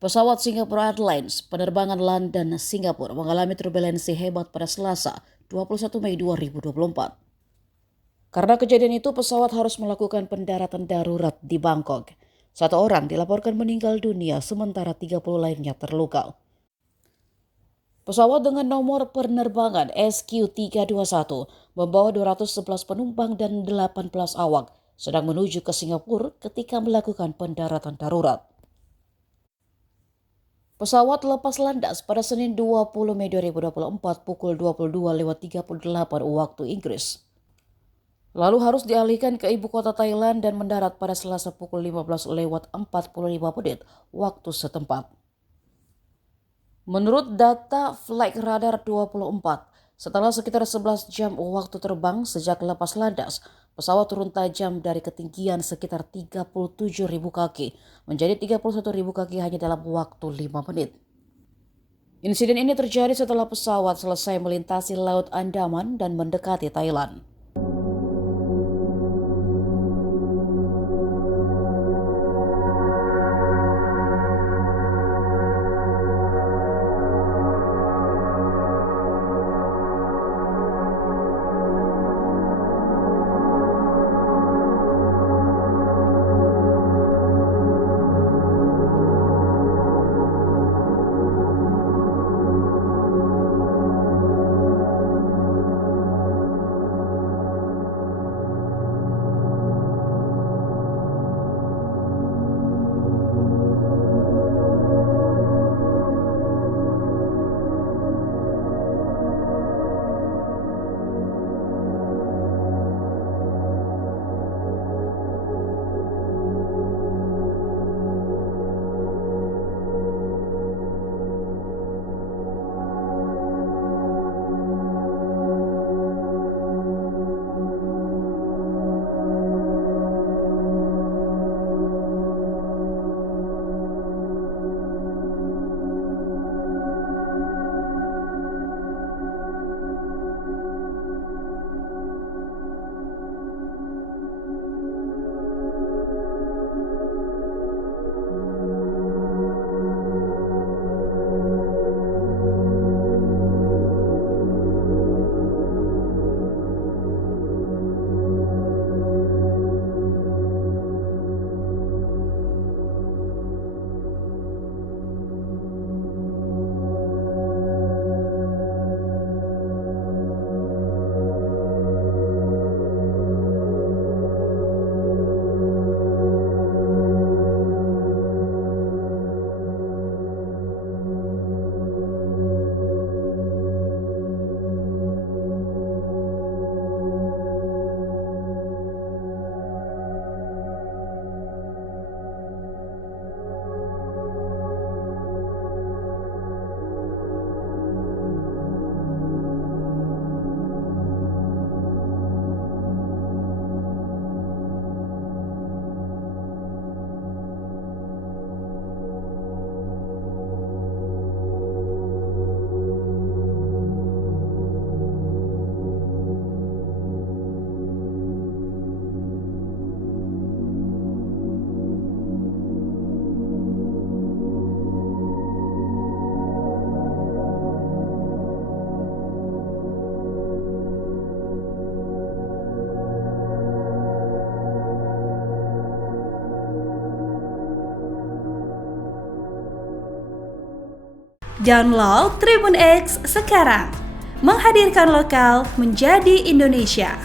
Pesawat Singapore Airlines penerbangan London Singapura mengalami turbulensi hebat pada Selasa, 21 Mei 2024. Karena kejadian itu, pesawat harus melakukan pendaratan darurat di Bangkok. Satu orang dilaporkan meninggal dunia, sementara 30 lainnya terluka. Pesawat dengan nomor penerbangan SQ321 membawa 211 penumpang dan 18 awak sedang menuju ke Singapura ketika melakukan pendaratan darurat. Pesawat lepas landas pada Senin 20 Mei 2024 pukul 22.38 waktu Inggris. Lalu harus dialihkan ke ibu kota Thailand dan mendarat pada Selasa pukul 15.45 waktu setempat. Menurut data Flight Radar 24, setelah sekitar 11 jam waktu terbang sejak lepas landas, pesawat turun tajam dari ketinggian sekitar 37.000 kaki menjadi 31.000 kaki hanya dalam waktu 5 menit. Insiden ini terjadi setelah pesawat selesai melintasi Laut Andaman dan mendekati Thailand. Download Tribun X sekarang, menghadirkan lokal menjadi Indonesia.